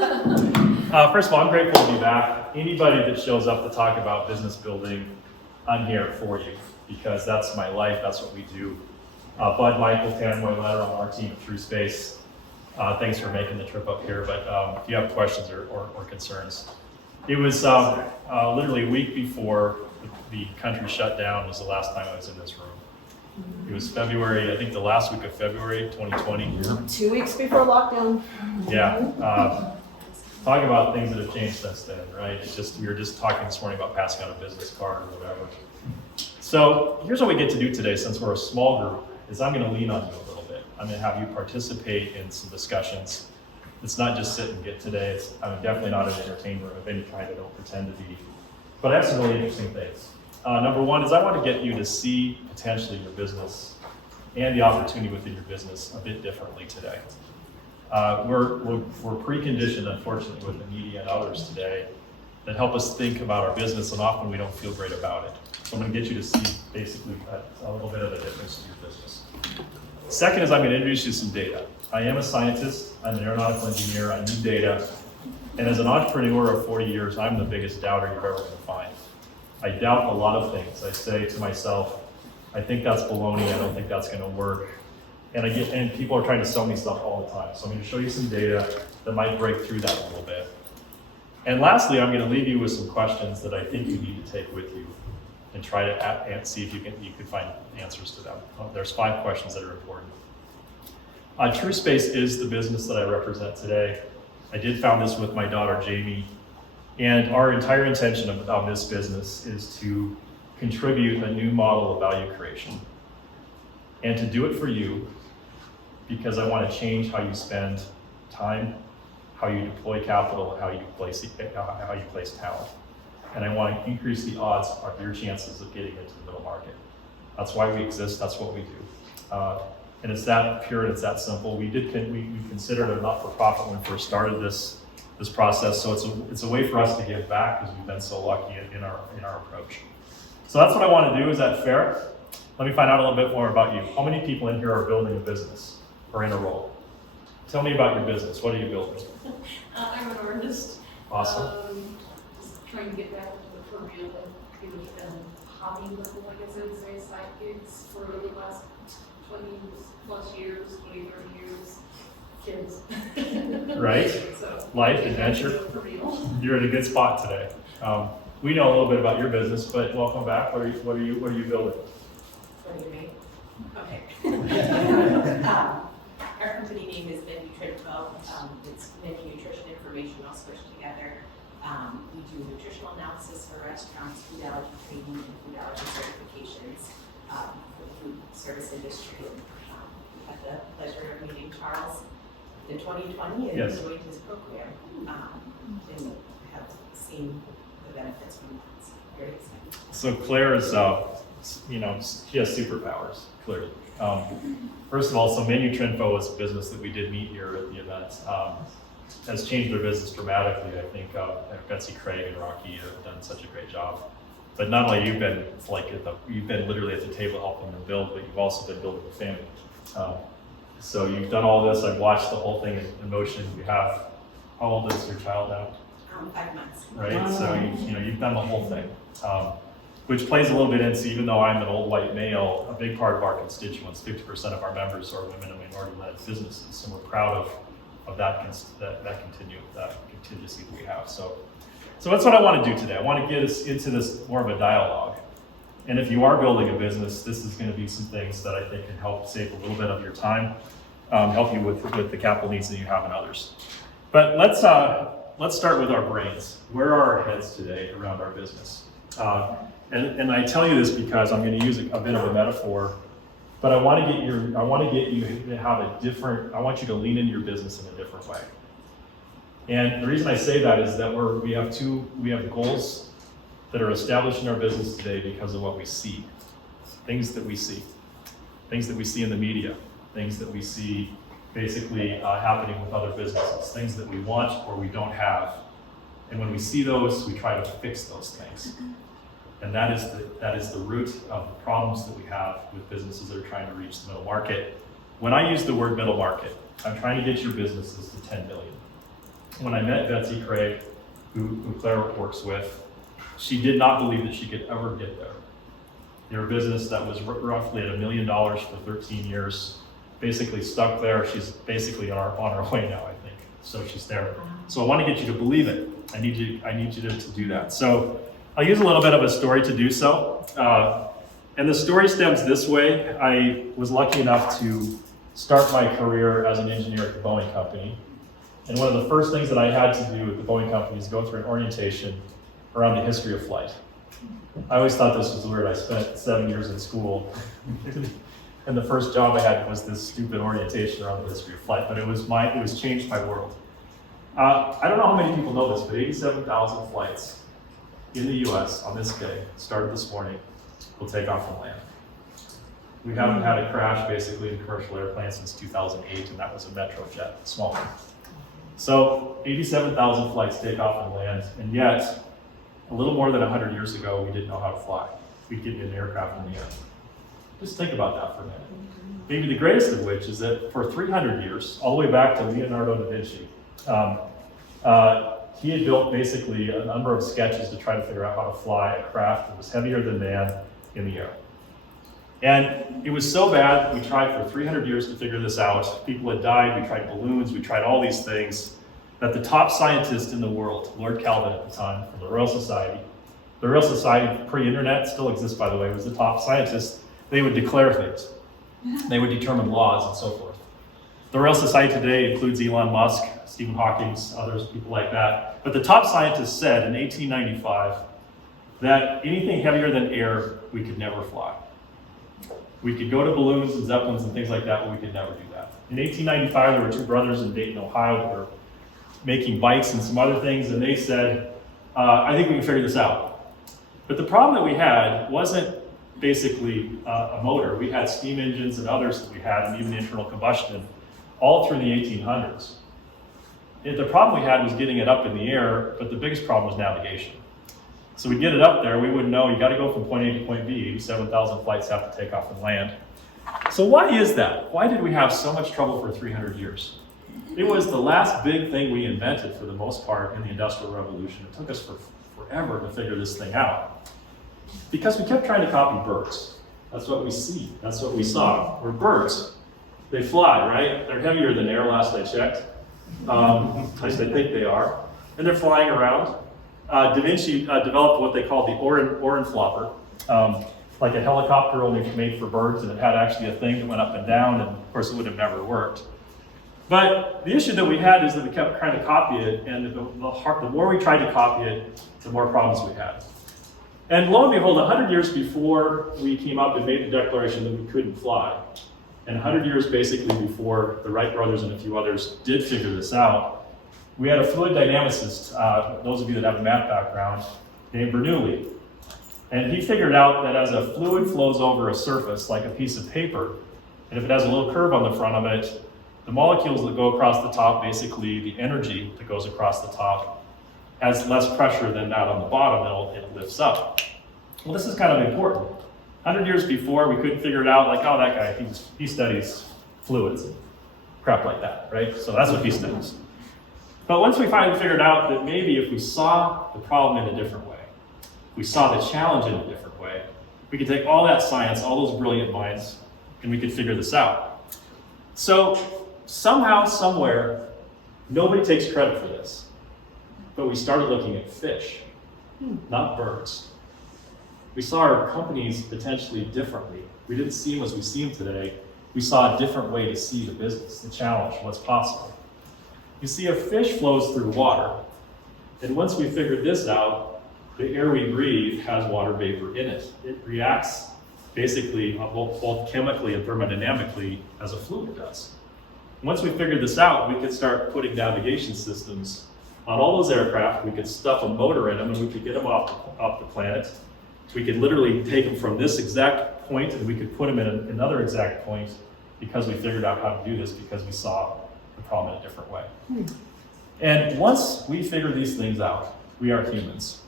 First of all, I'm grateful to be back. Anybody that shows up to talk about business building, I'm here for you because that's my life. That's what we do. Bud, Michael, Tanner, Moyletter on our team at TrueSpace. Thanks for making the trip up here. But if you have questions or concerns, it was literally a week before the country shut down was the last time I was in this room. It was February, I think the last week of February 2020. 2 weeks before lockdown. Yeah. Talking about things that have changed since then, right? It's just, we were just talking this morning about passing out a business card or whatever. So here's what we get to do today, since we're a small group, is I'm gonna lean on you a little bit. I'm gonna have you participate in some discussions. It's not just sit and get today. I'm definitely not an entertainment of any kind. I don't pretend to be. But I have some really interesting things. Number one is I want to get you to see potentially your business and the opportunity within your business a bit differently today. We're preconditioned, unfortunately, with the media and others today that help us think about our business, and often we don't feel great about it. So I'm going to get you to see basically a little bit of the difference in your business. Second is I'm going to introduce you to some data. I am a scientist, I'm an aeronautical engineer, I need data, and as an entrepreneur of 40 years, I'm the biggest doubter you're ever going to find. I doubt a lot of things. I say to myself, I think that's baloney, I don't think that's going to work. And people are trying to sell me stuff all the time. So I'm going to show you some data that might break through that a little bit. And lastly, I'm going to leave you with some questions that I think you need to take with you and try to see if you can find answers to them. There's 5 questions that are important. TrueSpace is the business that I represent today. I did found this with my daughter, Jamie, and our entire intention of this business is to contribute a new model of value creation and to do it for you because I want to change how you spend time, how you deploy capital, how you place talent. And I want to increase the odds of your chances of getting into the middle market. That's why we exist, that's what we do. And it's that pure and it's that simple. We considered it a not-for-profit when we first started this process, so it's a way for us to give back because we've been so lucky in our approach. So that's what I want to do. Is that fair? Let me find out a little bit more about you. How many people in here are building a business or in a role? Tell me about your business. What are you building? I'm an artist. Awesome. Just trying to get back into the career that it was been hobby level, I guess I would say, side gigs for the last 20 plus years, 20, 30 years. Kids. Right. So, life, adventure. For real. You're in a good spot today. We know a little bit about your business, but welcome back. What are you building? What do you mean? Okay. Our company name is NutriTinfo. It's menu nutrition information all squished together. We do nutritional analysis for restaurants, food allergy training, and food allergy certifications for the food service industry. We had the pleasure of meeting Charles in 2020 and Yes. enjoyed his program. And have seen the benefits from that. It's very exciting. So Claire is, she has superpowers, clearly. First of all, so MenuTrinfo was a business that we did meet here at the event. Has changed their business dramatically. I think Betsy Craig and Rocky have done such a great job. But not only you've been literally at the table helping them build, but you've also been building a family. So you've done all this. I've watched the whole thing in motion. You have, how old is your child now? 5 months. Right, Wow. so you've done the whole thing. Which plays a little bit into, even though I'm an old white male, a big part of our constituents, 50% of our members are women and minority-led businesses, and we're proud of that contingency that we have. So that's what I want to do today. I want to get us into this more of a dialogue. And if you are building a business, this is going to be some things that I think can help save a little bit of your time, help you with the capital needs that you have and others. But let's start with our brains. Where are our heads today around our business? And I tell you this because I'm going to use a bit of a metaphor, but I want you to lean into your business in a different way. And the reason I say that is that we have goals that are established in our business today because of what we see, things that we see in the media, things that we see basically happening with other businesses, things that we want or we don't have. And when we see those, we try to fix those things. And that is the root of the problems that we have with businesses that are trying to reach the middle market. When I use the word middle market, I'm trying to get your businesses to 10 million. when I met Betsy Craig, who Claire works with, she did not believe that she could ever get there. Their business that was roughly at $1 million for 13 years, basically stuck there. She's basically on her way now, I think. So she's there. So I want to get you to believe it. I need you to do that. So I'll use a little bit of a story to do so. And the story stems this way. I was lucky enough to start my career as an engineer at the Boeing Company. And one of the first things that I had to do at the Boeing Company is go through an orientation around the history of flight. I always thought this was weird. I spent 7 years in school, and the first job I had was this stupid orientation around the history of flight, but it was changed my world. I don't know how many people know this, but 87,000 flights in the US on this day, started this morning, will take off from land. We haven't had a crash basically in a commercial airplane since 2008, and that was a Metrojet, small one. So 87,000 flights take off and land, and yet a little more than 100 years ago, we didn't know how to fly. We'd get in an aircraft in the air. Just think about that for a minute. Maybe the greatest of which is that for 300 years, all the way back to Leonardo da Vinci, he had built basically a number of sketches to try to figure out how to fly a craft that was heavier than man in the air. And it was so bad, we tried for 300 years to figure this out. People had died, we tried balloons, we tried all these things, that the top scientist in the world, Lord Kelvin at the time, from the Royal Society pre-internet, still exists by the way, was the top scientist. They would declare things. They would determine laws and so forth. The Royal Society today includes Elon Musk, Stephen Hawking, others, people like that. But the top scientists said in 1895 that anything heavier than air, we could never fly. We could go to balloons and zeppelins and things like that, but we could never do that. In 1895, there were two brothers in Dayton, Ohio that were making bikes and some other things, and they said, I think we can figure this out. But the problem that we had wasn't basically a motor. We had steam engines and others that we had, and even internal combustion, all through the 1800s. The problem we had was getting it up in the air, but the biggest problem was navigation. So we'd get it up there, we wouldn't know, you gotta go from point A to point B, 87,000 flights have to take off and land. So why is that? Why did we have so much trouble for 300 years? It was the last big thing we invented for the most part in the Industrial Revolution. It took us forever to figure this thing out. Because we kept trying to copy birds. That's what we see, that's what we saw. We're birds. They fly, right? They're heavier than air, last I checked. At least I think they are. And they're flying around. Da Vinci developed what they called the Orin flopper, like a helicopter only made for birds, and it had actually a thing that went up and down, and of course it would have never worked. But the issue that we had is that we kept trying to copy it, and the more we tried to copy it, the more problems we had. And lo and behold, 100 years before we came up and made the declaration that we couldn't fly, and 100 years basically before the Wright brothers and a few others did figure this out, we had a fluid dynamicist, those of you that have a math background, named Bernoulli. And he figured out that as a fluid flows over a surface, like a piece of paper, and if it has a little curve on the front of it, the molecules that go across the top, basically the energy that goes across the top, has less pressure than that on the bottom, it lifts up. Well, this is kind of important. 100 years before, we couldn't figure it out, like, oh, that guy, he studies fluids, crap like that, right? So that's what he studies. But once we finally figured out that maybe if we saw the problem in a different way, we saw the challenge in a different way, we could take all that science, all those brilliant minds, and we could figure this out. So somehow, somewhere, nobody takes credit for this, but we started looking at fish, not birds. We saw our companies potentially differently. We didn't see them as we see them today. We saw a different way to see the business, the challenge, what's possible. You see, a fish flows through water, and once we figured this out, the air we breathe has water vapor in it. It reacts basically both chemically and thermodynamically as a fluid does. Once we figured this out, we could start putting navigation systems on all those aircraft. We could stuff a motor in them, and we could get them off the planet. We could literally take them from this exact point, and we could put them in another exact point because we figured out how to do this, because we saw the problem in a different way. And once we figure these things out, we are humans.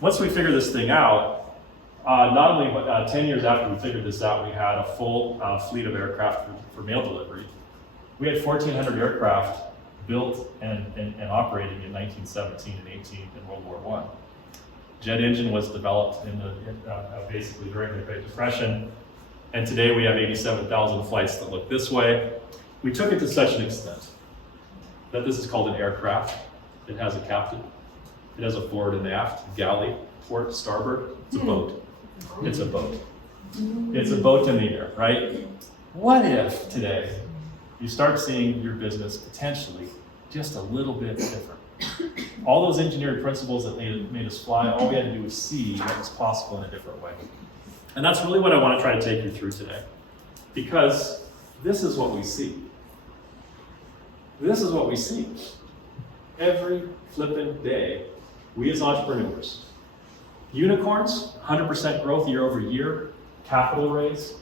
Once we figure this thing out, not only 10 years after we figured this out, we had a full fleet of aircraft for mail delivery. We had 1,400 aircraft built and operating in 1917 and 18 in World War I. Jet engine was developed basically during the Great Depression, and today we have 87,000 flights that look this way. We took it to such an extent that this is called an aircraft. It has a captain. It has a forward and aft, galley, port, starboard. It's a boat. It's a boat. It's a boat in the air, right? What if today you start seeing your business potentially just a little bit different? All those engineering principles that made us fly, all we had to do was see what was possible in a different way. And that's really what I want to try to take you through today. Because this is what we see. This is what we see. Every flippin' day, we as entrepreneurs, unicorns, 100% growth year over year, capital raise.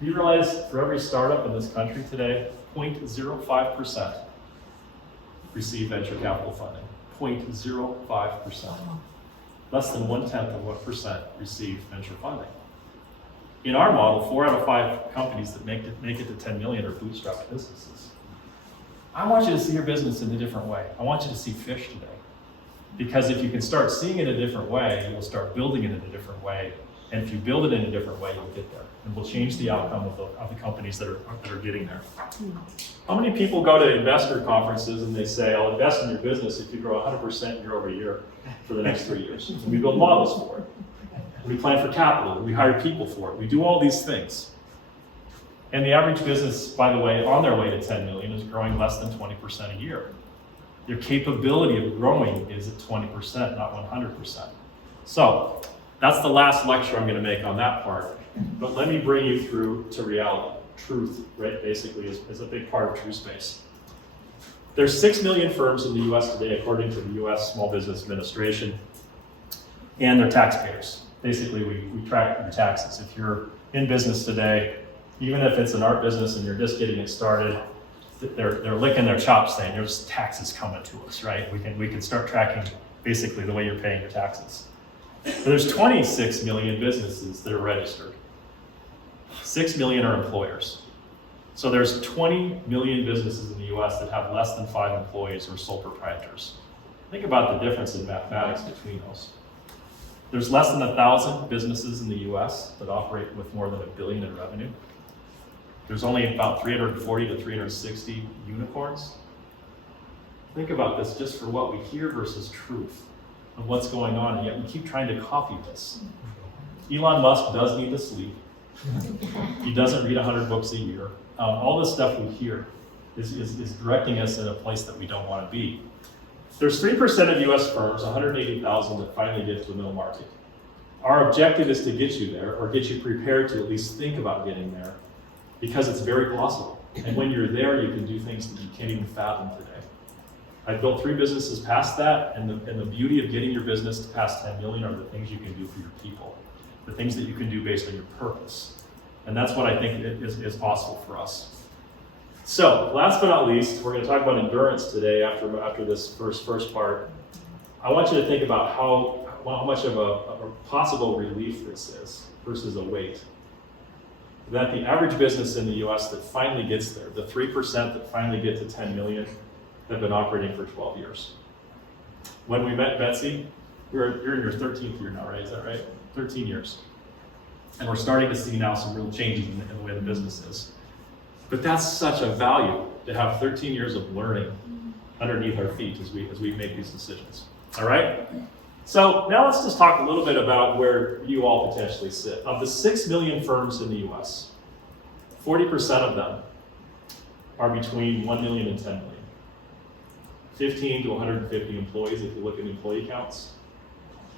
You realize for every startup in this country today, 0.05% receive venture capital funding. 0.05%. Less than 0.1% receive venture funding. In our model, 4 out of 5 companies that make it to 10 million are bootstrapped businesses. I want you to see your business in a different way. I want you to see fish today. Because if you can start seeing it in a different way, you'll start building it in a different way. And if you build it in a different way, you'll get there. And we'll change the outcome of the companies that are getting there. How many people go to investor conferences and they say, I'll invest in your business if you grow 100% year over year for the next 3 years? And we build models for it. We plan for capital. We hire people for it. We do all these things. And the average business, by the way, on their way to 10 million is growing less than 20% a year. Your capability of growing is at 20%, not 100%. So that's the last lecture I'm going to make on that part. But let me bring you through to reality. Truth, right, basically, is a big part of TrueSpace. There's 6 million firms in the US today, according to the US Small Business Administration, and they're taxpayers. Basically, we track your taxes. If you're in business today, even if it's an art business and you're just getting it started, they're licking their chops saying there's taxes coming to us, right? We can start tracking basically the way you're paying your taxes. But there's 26 million businesses that are registered. 6 million are employers. So there's 20 million businesses in the US that have less than 5 employees or sole proprietors. Think about the difference in mathematics between those. There's less than 1,000 businesses in the US that operate with more than $1 billion in revenue. There's only about 340 to 360 unicorns. Think about this just for what we hear versus truth of what's going on, and yet we keep trying to copy this. Elon Musk does need to sleep. He doesn't read 100 books a year. All this stuff we hear is directing us in a place that we don't want to be. There's 3% of US firms, 180,000, that finally get to the middle market. Our objective is to get you there, or get you prepared to at least think about getting there, because it's very possible. And when you're there, you can do things that you can't even fathom today. I've built 3 businesses past that, and the beauty of getting your business to past 10 million are the things you can do for your people, the things that you can do based on your purpose. And that's what I think is possible for us. So, last but not least, we're going to talk about endurance today after this first part. I want you to think about how much of a possible relief this is versus a weight. That the average business in the US that finally gets there, the 3% that finally get to 10 million, have been operating for 12 years. When we met Betsy, you're in your 13th year now, right? Is that right? 13 years. And we're starting to see now some real changes in the way the business is. But that's such a value to have 13 years of learning underneath our feet as we make these decisions. All right? So now let's just talk a little bit about where you all potentially sit. Of the 6 million firms in the US, 40% of them are between 1 million and 10 million. 15 to 150 employees if you look at employee counts.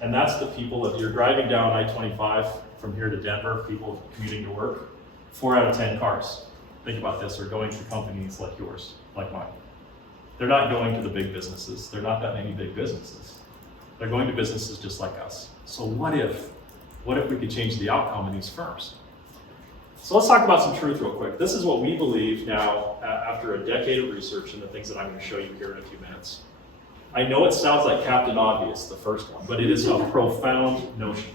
And that's the people, if you're driving down I-25 from here to Denver, people commuting to work, 4 out of 10 cars, think about this, are going to companies like yours, like mine. They're not going to the big businesses. There are not that many big businesses. They're going to businesses just like us. So what if we could change the outcome in these firms? So let's talk about some truth real quick. This is what we believe now after a decade of research and the things that I'm going to show you here in a few minutes. I know it sounds like Captain Obvious, the first one, but it is a profound notion.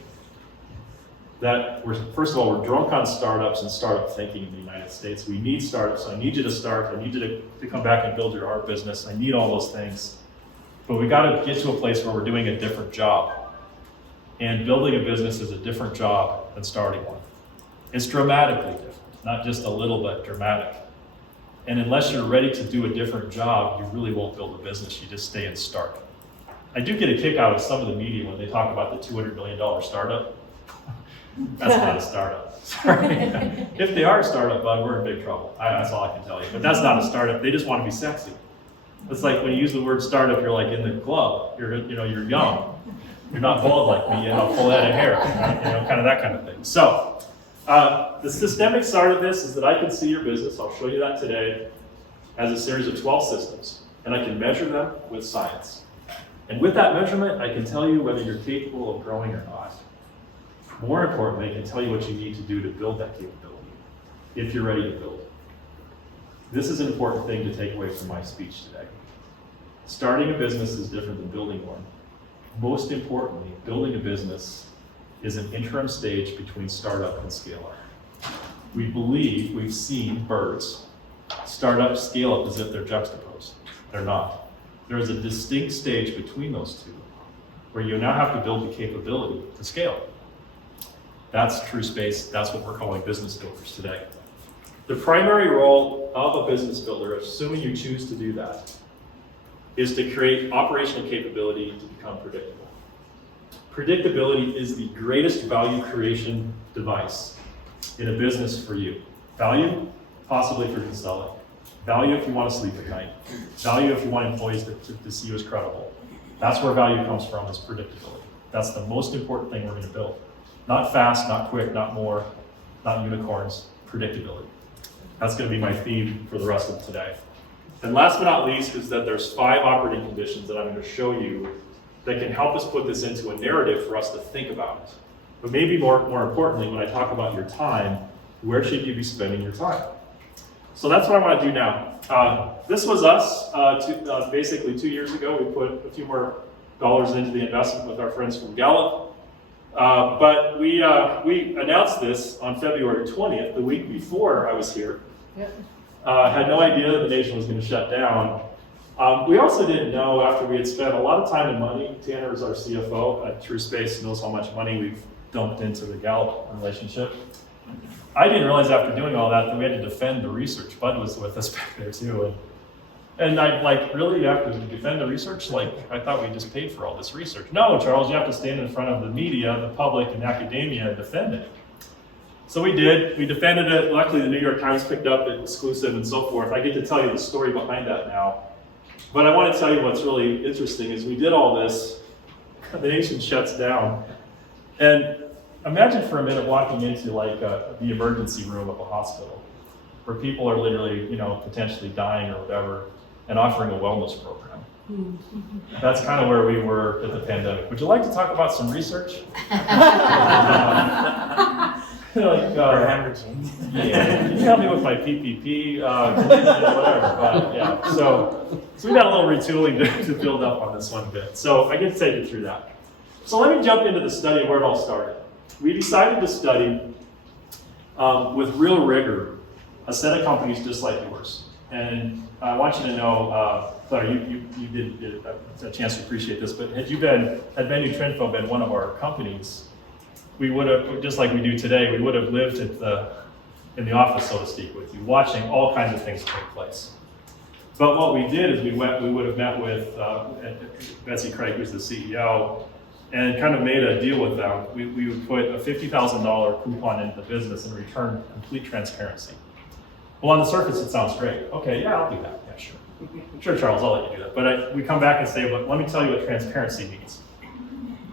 that first of all, we're drunk on startups and startup thinking in the United States. We need startups. I need you to start. I need you to come back and build your art business. I need all those things. But we got to get to a place where we're doing a different job. And building a business is a different job than starting one. It's dramatically different, not just a little bit dramatic. And unless you're ready to do a different job, you really won't build a business. You just stay and start. I do get a kick out of some of the media when they talk about the $200 million startup. That's not a startup. Sorry. If they are a startup, bud, we're in big trouble. That's all I can tell you. But that's not a startup. They just want to be sexy. It's like when you use the word startup, you're like in the club. You're young. You're not bald like me. You have a full head of hair. Right? Kind of that kind of thing. So the systemic side of this is that I can see your business. I'll show you that today as a series of 12 systems, and I can measure them with science. And with that measurement, I can tell you whether you're capable of growing or not. More importantly, I can tell you what you need to do to build that capability, if you're ready to build it. This is an important thing to take away from my speech today. Starting a business is different than building one. Most importantly, building a business is an interim stage between startup and scale up. We believe we've seen birds start up, scale up as if they're juxtaposed. They're not. There is a distinct stage between those two where you now have to build the capability to scale. That's TrueSpace. That's what we're calling business builders today. The primary role of a business builder, assuming you choose to do that, is to create operational capability to become predictable. Predictability is the greatest value creation device in a business for you. Value, possibly if you're going to sell it. Value if you want to sleep at night. Value if you want employees to see you as credible. That's where value comes from, is predictability. That's the most important thing we're going to build. Not fast, not quick, not more, not unicorns, predictability. That's going to be my theme for the rest of today. And last but not least is that there's 5 operating conditions that I'm going to show you that can help us put this into a narrative for us to think about it. But maybe more importantly, when I talk about your time, where should you be spending your time? So that's what I want to do now. This was us basically 2 years ago. We put a few more dollars into the investment with our friends from Gallup. But we announced this on February 20th, the week before I was here. Yep. Had no idea that the nation was going to shut down. We also didn't know, after we had spent a lot of time and money, Tanner is our CFO at TrueSpace, knows how much money we've dumped into the Gallup relationship. I didn't realize after doing all that we had to defend the research. Bud was with us back there too. And I really, you have to defend the research? I thought we just paid for all this research. No, Charles, you have to stand in front of the media, the public, and academia and defend it. So we did. We defended it. Luckily, the New York Times picked up it, exclusive and so forth. I get to tell you the story behind that now. But I want to tell you what's really interesting is we did all this. The nation shuts down. And imagine for a minute walking into the emergency room of a hospital where people are literally, potentially dying or whatever, and offering a wellness program. That's kind of where we were at the pandemic. Would you like to talk about some research? hemorrhaging. Yeah, you can help me with my PPP, whatever. But yeah, so we got a little retooling to build up on this one bit. So I get to take you through that. So let me jump into the study of where it all started. We decided to study with real rigor a set of companies just like yours. And I want you to know, Claire, you did a chance to appreciate this, but had Venue Trendfo been one of our companies, we would have, just like we do today, we would have lived in the office, so to speak, with you, watching all kinds of things take place. But what we did is we would have met with Betsy Craig, who's the CEO, and kind of made a deal with them. We would put a $50,000 coupon into the business and return complete transparency. Well, on the surface, it sounds great. Okay, yeah, I'll do that. Yeah, sure. Sure, Charles, I'll let you do that. But we come back and say, but let me tell you what transparency means.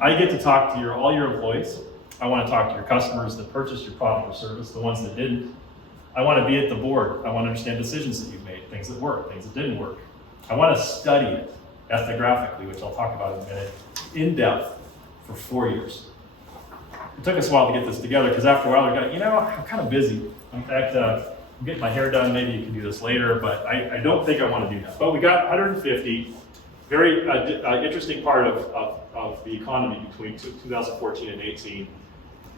I get to talk to all your employees. I want to talk to your customers that purchased your product or service, the ones that didn't. I want to be at the board. I want to understand decisions that you've made, things that worked, things that didn't work. I want to study it ethnographically, which I'll talk about in a minute, in depth for 4 years. It took us a while to get this together because after a while, we got, I'm kind of busy. In fact, I'm getting my hair done. Maybe you can do this later, but I don't think I want to do that. But we got 150. Very interesting part of the economy between 2014 and 18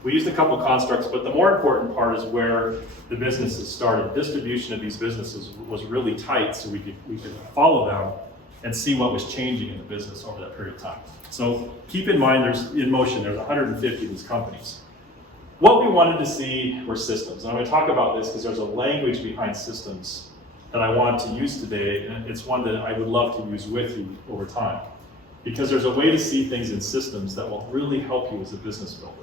We used a couple constructs, but the more important part is where the businesses started. Distribution of these businesses was really tight, so we could follow them and see what was changing in the business over that period of time. So keep in mind, there's 150 of these companies. What we wanted to see were systems. And I'm going to talk about this because there's a language behind systems that I want to use today, and it's one that I would love to use with you over time. Because there's a way to see things in systems that will really help you as a business builder.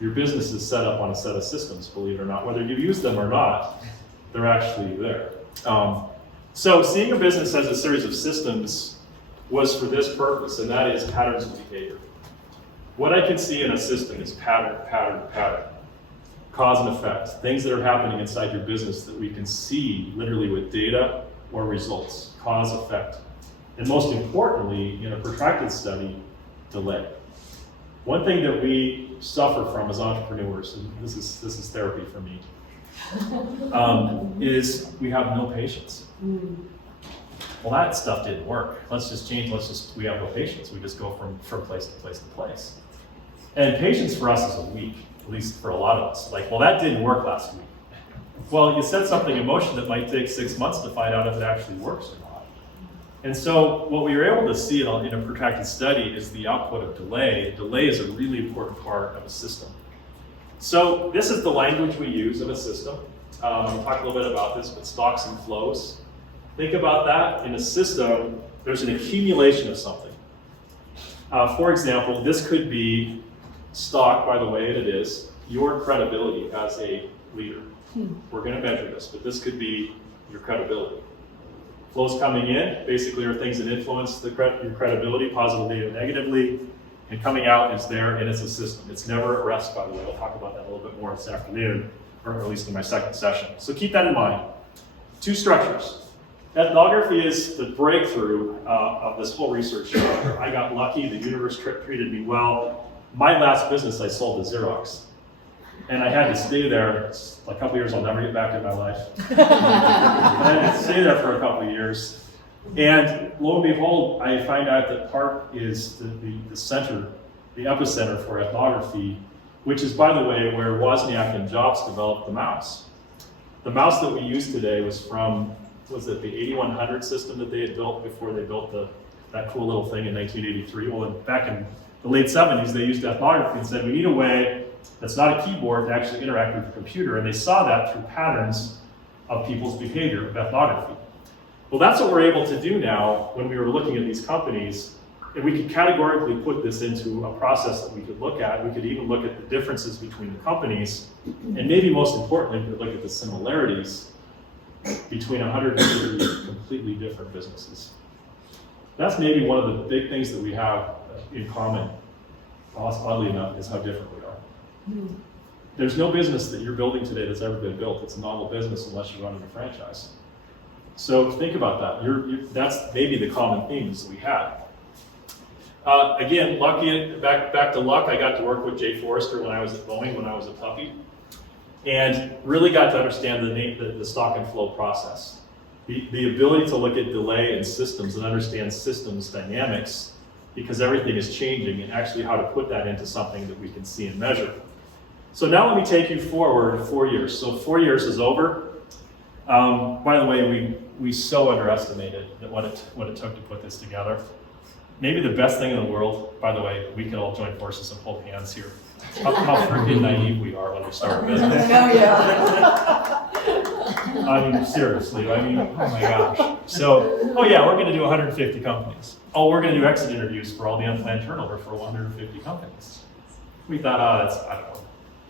Your business is set up on a set of systems, believe it or not. Whether you use them or not, they're actually there. So seeing a business as a series of systems was for this purpose, and that is patterns of behavior. What I can see in a system is pattern, pattern, pattern. Cause and effect, things that are happening inside your business that we can see literally with data or results, cause, effect. And most importantly, in a protracted study, delay. One thing that we suffer from as entrepreneurs, and this is therapy for me, is we have no patience. Well, that stuff didn't work. We have no patience. We just go from place to place to place. And patience for us is a week, at least for a lot of us. Like, well, that didn't work last week. Well, you set something in motion that might take 6 months to find out if it actually works or not. And so what we were able to see in a protracted study is the output of delay. Delay is a really important part of a system. So this is the language we use of a system. I'll talk a little bit about this, but stocks and flows. Think about that. In a system, there's an accumulation of something. For example, this could be stock, by the way, and it is, your credibility as a leader. We're going to measure this, but this could be your credibility. Flows coming in basically are things that influence your credibility positively or negatively, and coming out is there, and it's a system. It's never at rest, by the way. I'll talk about that a little bit more this afternoon, or at least in my second session. So keep that in mind. Two structures. Ethnography is the breakthrough of this whole research structure. I got lucky, the universe treated me well. My last business I sold to Xerox. And I had to stay there, it's a couple years I'll never get back in my life. I had to stay there for a couple of years. And lo and behold, I find out that PARC is the center, the epicenter for ethnography, which is, by the way, where Wozniak and Jobs developed the mouse. The mouse that we use today was from, the 8100 system that they had built before they built that cool little thing in 1983. Well, back in the late 70s, they used ethnography and said, we need a way that's not a keyboard to actually interact with the computer. And they saw that through patterns of people's behavior of ethnography. Well, that's what we're able to do now when we were looking at these companies. And we could categorically put this into a process that we could look at. We could even look at the differences between the companies. And maybe most importantly, we could look at the similarities between 150 completely different businesses. That's maybe one of the big things that we have in common, oddly enough, is how different we are. There's no business that you're building today that's ever been built. It's a novel business unless you're running a franchise. So think about that. That's maybe the common themes that we have. Again, back to luck, I got to work with Jay Forrester when I was at Boeing, when I was a puppy, and really got to understand the stock and flow process. The ability to look at delay and systems and understand systems dynamics, because everything is changing, and actually how to put that into something that we can see and measure. So now let me take you forward 4 years. So 4 years is over. By the way, we so underestimated what it took to put this together. Maybe the best thing in the world, by the way, we can all join forces and hold hands here. How freaking naive we are when we start a business. Oh, yeah. I mean, seriously, oh my gosh. So, we're going to do 150 companies. Oh, we're going to do exit interviews for all the unplanned turnover for 150 companies. We thought, that's, I don't know,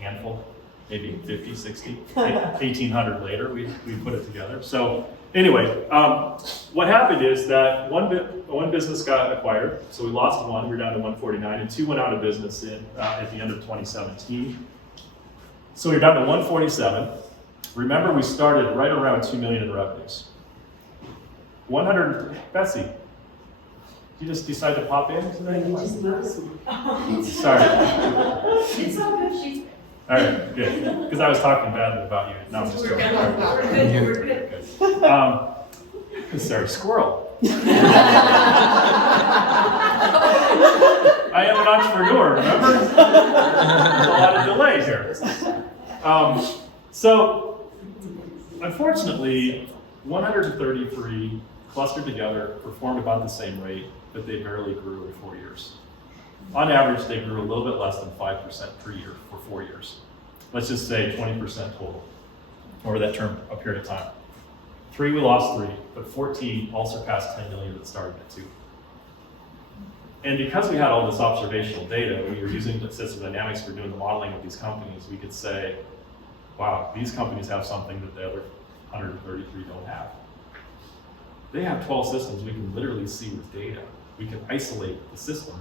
a handful, maybe 50, 60, 1,800 later, we put it together. So anyway, what happened is that one business got acquired, so we lost one, we were down to 149, and two went out of business at the end of 2017. So we're down to 147. Remember, we started right around 2 million in revenues. 100, Betsy, did you just decide to pop in tonight? You just noticed me. Sorry. It's all good, she's. All right, good. Because I was talking badly about you. No, I'm just We're joking. good, we're good. Sorry, squirrel. I am an entrepreneur, remember? There's a lot of delay here. So, unfortunately, 133 clustered together, performed about the same rate, but they barely grew in 4 years. On average, they grew a little bit less than 5% per year for 4 years. Let's just say 20% total over that term, a period of time. 3, we lost 3, but 14 all surpassed 10 million that started at 2. And because we had all this observational data, we were using the system dynamics for doing the modeling of these companies, we could say, wow, these companies have something that the other 133 don't have. They have 12 systems we can literally see with data. We can isolate the system.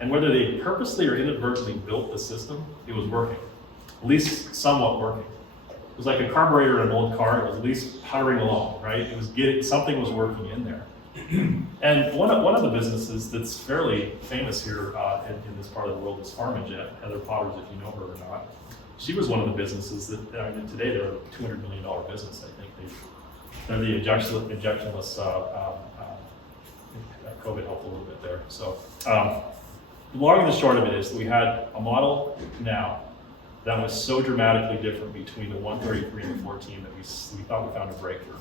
And whether they purposely or inadvertently built the system, it was working. At least somewhat working. It was like a carburetor in an old car. It was at least puttering along, right? It was something was working in there. And one of the businesses that's fairly famous here in this part of the world is Pharmajet. Heather Potters, if you know her or not. She was one of the businesses that, today they're a $200 million business, I think. They're the injectionless, COVID helped a little bit there. So, the long and the short of it is we had a model now that was so dramatically different between the 133 and the 14 that we thought we found a breakthrough.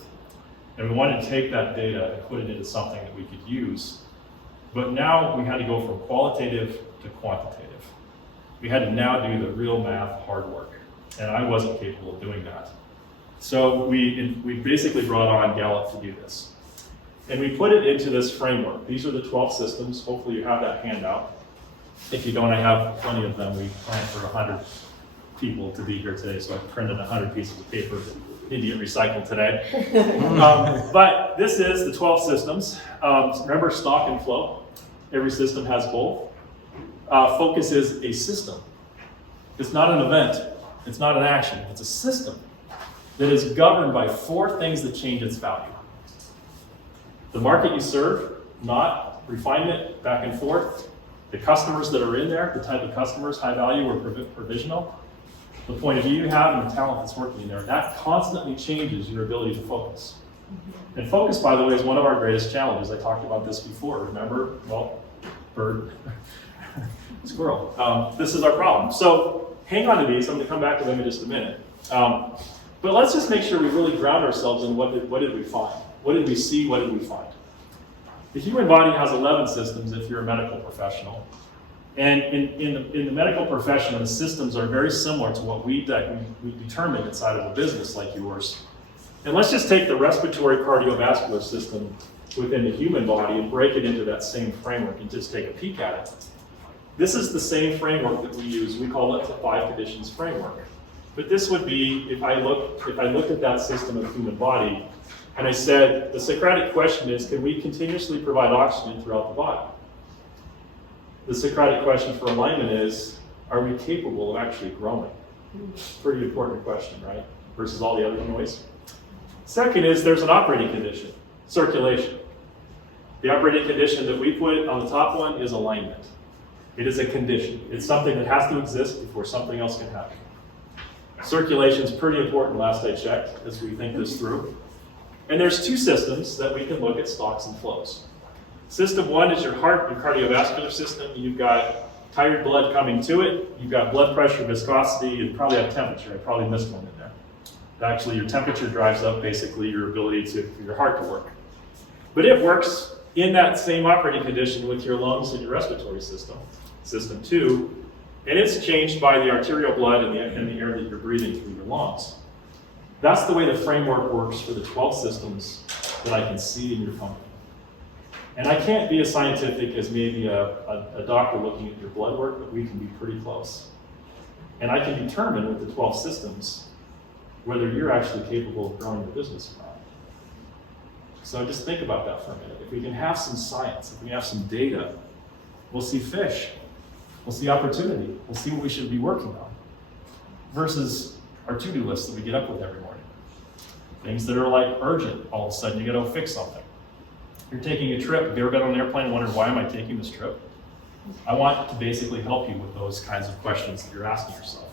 And we wanted to take that data and put it into something that we could use. But now we had to go from qualitative to quantitative. We had to now do the real math hard work. And I wasn't capable of doing that. So we basically brought on Gallup to do this. And we put it into this framework. These are the 12 systems. Hopefully you have that handout. If you don't, I have plenty of them. We planned for 100 people to be here today, so I printed 100 pieces of paper that need to get recycled today. But this is the 12 systems. Remember stock and flow? Every system has both. Focus is a system. It's not an event. It's not an action. It's a system that is governed by 4 things that change its value. The market you serve, not refinement, back and forth. The customers that are in there, the type of customers, high value or provisional. The point of view you have and the talent that's working in there. That constantly changes your ability to focus. And focus, by the way, is one of our greatest challenges. I talked about this before, remember? Well, bird, squirrel. This is our problem. So hang on to these. I'm going to come back to them in just a minute. But let's just make sure we really ground ourselves in what did we find? What did we see? What did we find? The human body has 11 systems if you're a medical professional. And in the medical profession, the systems are very similar to what we determine inside of a business like yours. And let's just take the respiratory cardiovascular system within the human body and break it into that same framework and just take a peek at it. This is the same framework that we use. We call it the 5 conditions framework. But this would be, if I looked at that system of the human body, and I said, the Socratic question is, can we continuously provide oxygen throughout the body? The Socratic question for alignment is, are we capable of actually growing? Pretty important question, right? Versus all the other noise. Second is, there's an operating condition, circulation. The operating condition that we put on the top one is alignment. It is a condition. It's something that has to exist before something else can happen. Circulation is pretty important, last I checked, as we think this through. And there's 2 systems that we can look at, stocks and flows. System 1 is your heart, your cardiovascular system. You've got tired blood coming to it. You've got blood pressure, viscosity, and probably have temperature. I probably missed one in there. Actually, your temperature drives up basically your ability for your heart to work. But it works in that same operating condition with your lungs and your respiratory system, system 2, and it's changed by the arterial blood and the air that you're breathing through your lungs. That's the way the framework works for the 12 systems that I can see in your company. And I can't be as scientific as maybe a doctor looking at your blood work, but we can be pretty close. And I can determine with the 12 systems whether you're actually capable of growing your business or not. So just think about that for a minute. If we can have some science, if we have some data, we'll see fish, we'll see opportunity, we'll see what we should be working on, versus our to-do list that we get up with every morning. Things that are like urgent, all of a sudden you gotta fix something. You're taking a trip, have you ever got on an airplane and wondered, why am I taking this trip? I want to basically help you with those kinds of questions that you're asking yourself.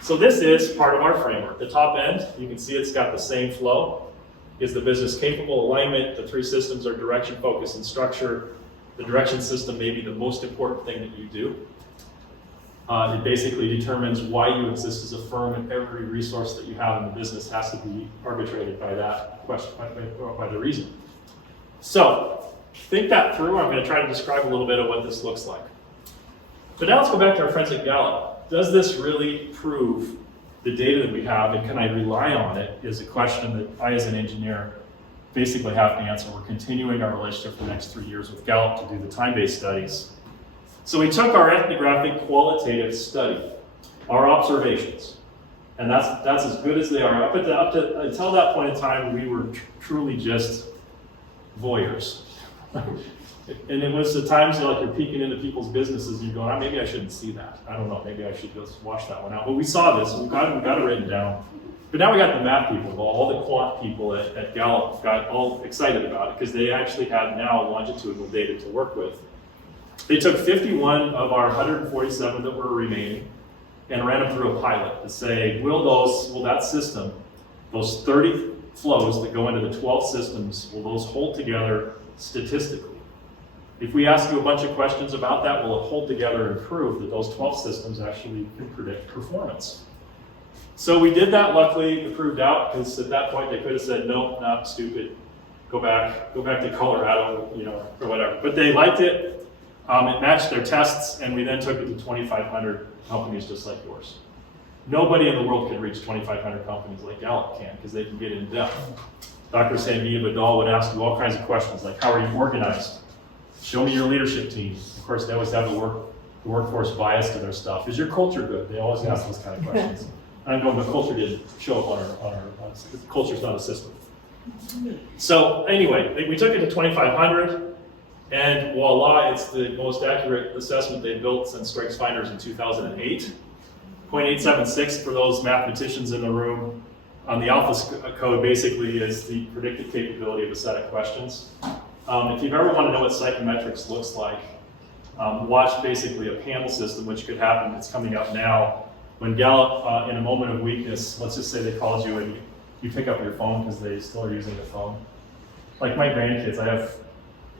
So this is part of our framework. The top end, you can see it's got the same flow. Is the business capable? Alignment, the 3 systems are direction, focus, and structure. The direction system may be the most important thing that you do. It basically determines why you exist as a firm, and every resource that you have in the business has to be arbitrated by that question, by the reason. So, think that through. I'm going to try to describe a little bit of what this looks like. But now let's go back to our friends at Gallup. Does this really prove the data that we have, and can I rely on it, is a question that I, as an engineer, basically have to answer. We're continuing our relationship for the next 3 years with Gallup to do the time-based studies. So we took our ethnographic qualitative study, our observations, and that's as good as they are. Until that point in time, we were truly just voyeurs. And it was the times like you're peeking into people's businesses and you're going, maybe I shouldn't see that. I don't know, maybe I should just wash that one out. But we saw this, we got it written down. But now we got the math people, all the quant people at Gallup got all excited about it because they actually had now longitudinal data to work with. They took 51 of our 147 that were remaining and ran them through a pilot to say, will that system, those 30 flows that go into the 12 systems, will those hold together statistically? If we ask you a bunch of questions about that, will it hold together and prove that those 12 systems actually can predict performance? So we did that. Luckily, it proved out, because at that point they could have said, no, not stupid, go back to Colorado, or whatever. But they liked it. It matched their tests, and we then took it to 2,500 companies just like yours. Nobody in the world can reach 2,500 companies like Gallup can, because they can get in depth. Dr. Samia Badal would ask you all kinds of questions like, how are you organized? Show me your leadership team. Of course, they always have the workforce bias to their stuff. Is your culture good? They always ask those kind of questions. I'm going, the culture didn't show up on our culture's not a system. So anyway, we took it to 2,500. And voila, it's the most accurate assessment they've built since Strengths Finders in 2008. 0.876 for those mathematicians in the room. The alpha code basically is the predictive capability of a set of questions. If you've ever want to know what psychometrics looks like, watch basically a panel system, which could happen. It's coming up now. When Gallup, in a moment of weakness, let's just say they called you and you pick up your phone because they still are using the phone. Like my grandkids, I have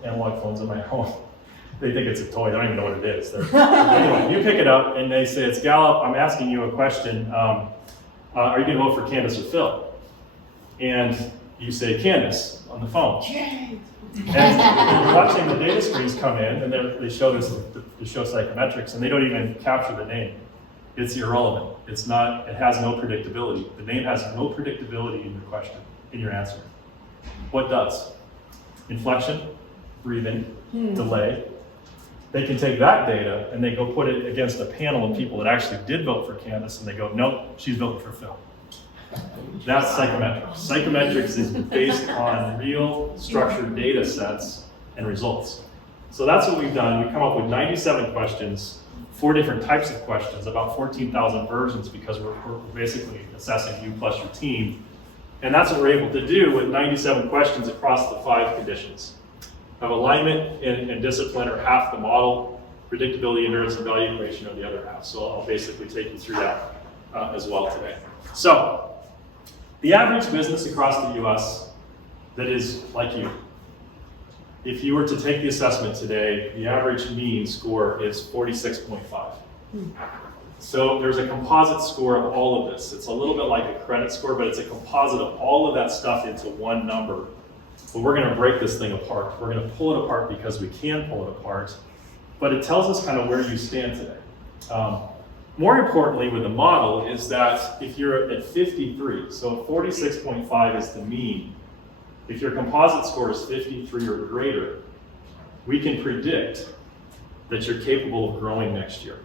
analog phones on my home. They think it's a toy. They don't even know what it is. Anyway, you pick it up and they say, it's Gallup. I'm asking you a question. Are you going to vote for Candace or Phil? And you say Candace on the phone. And you're watching the data screens come in, and they show psychometrics, and they don't even capture the name. It's irrelevant. It's not. It has no predictability. The name has no predictability in your question, in your answer. What does? Inflection, breathing, delay. They can take that data and they go put it against a panel of people that actually did vote for Candace, and they go, nope, she's voting for Phil. That's psychometrics. Psychometrics is based on real structured data sets and results. So that's what we've done. We've come up with 97 questions, 4 different types of questions, about 14,000 versions, because we're basically assessing you plus your team. And that's what we're able to do with 97 questions across the 5 conditions. Of alignment and discipline are half the model, predictability, endurance, and value equation are the other half. So I'll basically take you through that as well today. So the average business across the US that is like you, if you were to take the assessment today, the average mean score is 46.5. So there's a composite score of all of this. It's a little bit like a credit score, but it's a composite of all of that stuff into one number. But we're going to break this thing apart. We're going to pull it apart because we can pull it apart, but it tells us kind of where you stand today. More importantly with the model is that if you're at 53, so 46.5 is the mean, if your composite score is 53 or greater, we can predict that you're capable of growing next year.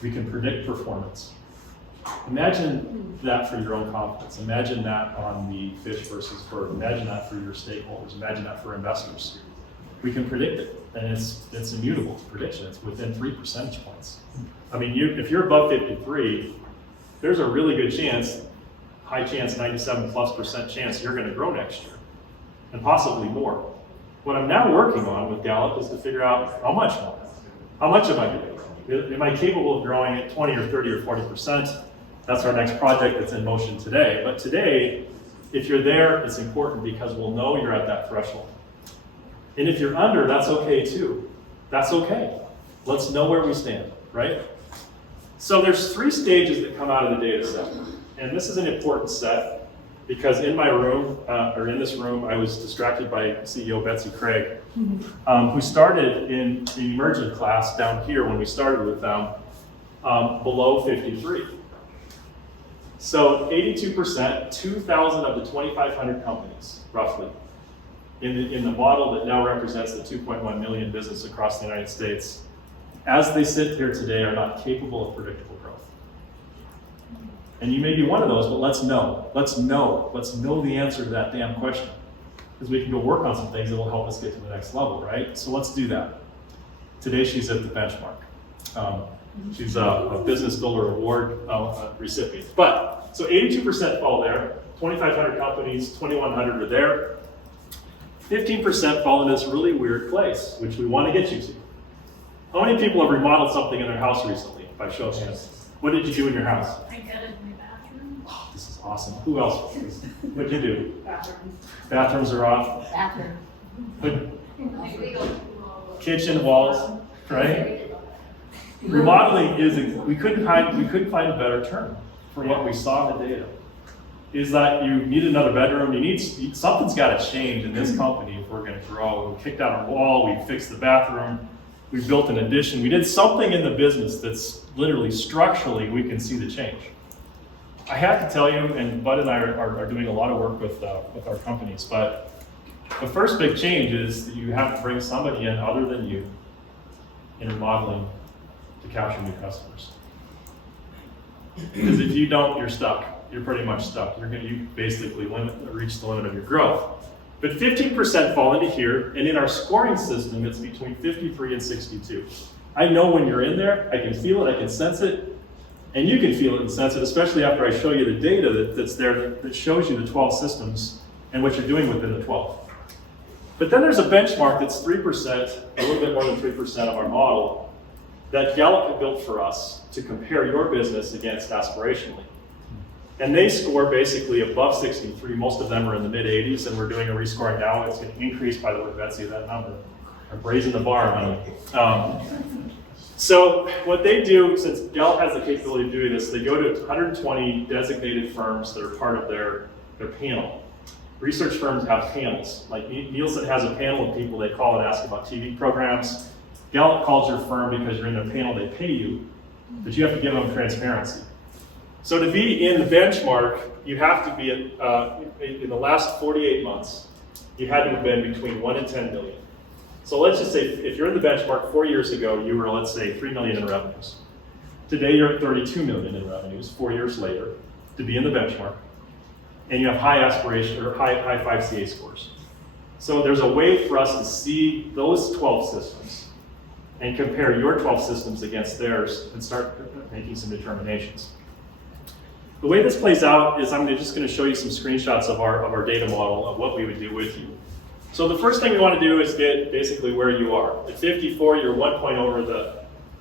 We can predict performance. Imagine that for your own confidence. Imagine that on the fish versus bird. Imagine that for your stakeholders. Imagine that for investors. We can predict it, and it's immutable prediction. It's within 3 percentage points. I mean, if you're above 53, there's a really good chance, high chance, 97+% chance you're going to grow next year, and possibly more. What I'm now working on with Gallup is to figure out how much more. How much am I going to grow? Am I capable of growing at 20 or 30 or 40%? That's our next project that's in motion today. But today, if you're there, it's important because we'll know you're at that threshold. And if you're under, that's okay too. That's okay. Let's know where we stand, right? So there's 3 stages that come out of the data set. And this is an important set because in my room, or in this room, I was distracted by CEO Betsy Craig, who started in the emergent class down here when we started with them, below 53. So 82%, 2,000 of the 2,500 companies, roughly, in the model that now represents the 2.1 million business across the United States, as they sit here today, are not capable of predictable growth. And you may be one of those, but let's know the answer to that damn question. Because we can go work on some things that will help us get to the next level, right? So let's do that. Today she's at the benchmark. She's a Business Builder Award recipient. But, so 82% fall there, 2,500 companies, 2,100 are there. 15% fall in this really weird place, which we want to get you to. How many people have remodeled something in their house recently, by show of hands? What did you do in your house? I gutted my bathroom. Oh, this is awesome. Who else? What did you do? Bathroom. Bathrooms are off. Bathroom. Kitchen walls, right? Remodeling is, we couldn't find a better term for what we saw in the data. Is that you need another bedroom, something's got to change in this company if we're going to grow. We kicked down a wall, we fixed the bathroom, we built an addition, we did something in the business that's literally structurally we can see the change. I have to tell you, and Bud and I are doing a lot of work with our companies, but the first big change is that you have to bring somebody in other than you in remodeling to capture new customers. Because if you don't, you're stuck. You're pretty much stuck. You basically reach the limit of your growth. But 15% fall into here, and in our scoring system, it's between 53 and 62. I know when you're in there, I can feel it, I can sense it, and you can feel it and sense it, especially after I show you the data that's there that shows you the 12 systems and what you're doing within the 12. But then there's a benchmark that's 3%, a little bit more than 3% of our model, that Gallup had built for us to compare your business against aspirationally. And they score basically above 63. Most of them are in the mid 80s, and we're doing a rescoring now. It's going to increase, by the way, Betsy, that number. I'm raising the bar on it. So what they do, since Gallup has the capability of doing this, they go to 120 designated firms that are part of their panel. Research firms have panels. Like Nielsen has a panel of people they call and ask about TV programs. Gallup calls your firm because you're in their panel, they pay you, but you have to give them transparency. So to be in the benchmark, you have to be in the last 48 months, you had to have been between 1 and 10 million. So let's just say if you're in the benchmark 4 years ago, you were, let's say, 3 million in revenues. Today you're at 32 million in revenues, 4 years later, to be in the benchmark. And you have high aspiration or high 5CA scores. So there's a way for us to see those 12 systems and compare your 12 systems against theirs and start making some determinations. The way this plays out is I'm just going to show you some screenshots of our data model of what we would do with you. So the first thing we want to do is get basically where you are. At 54, you're 1 point over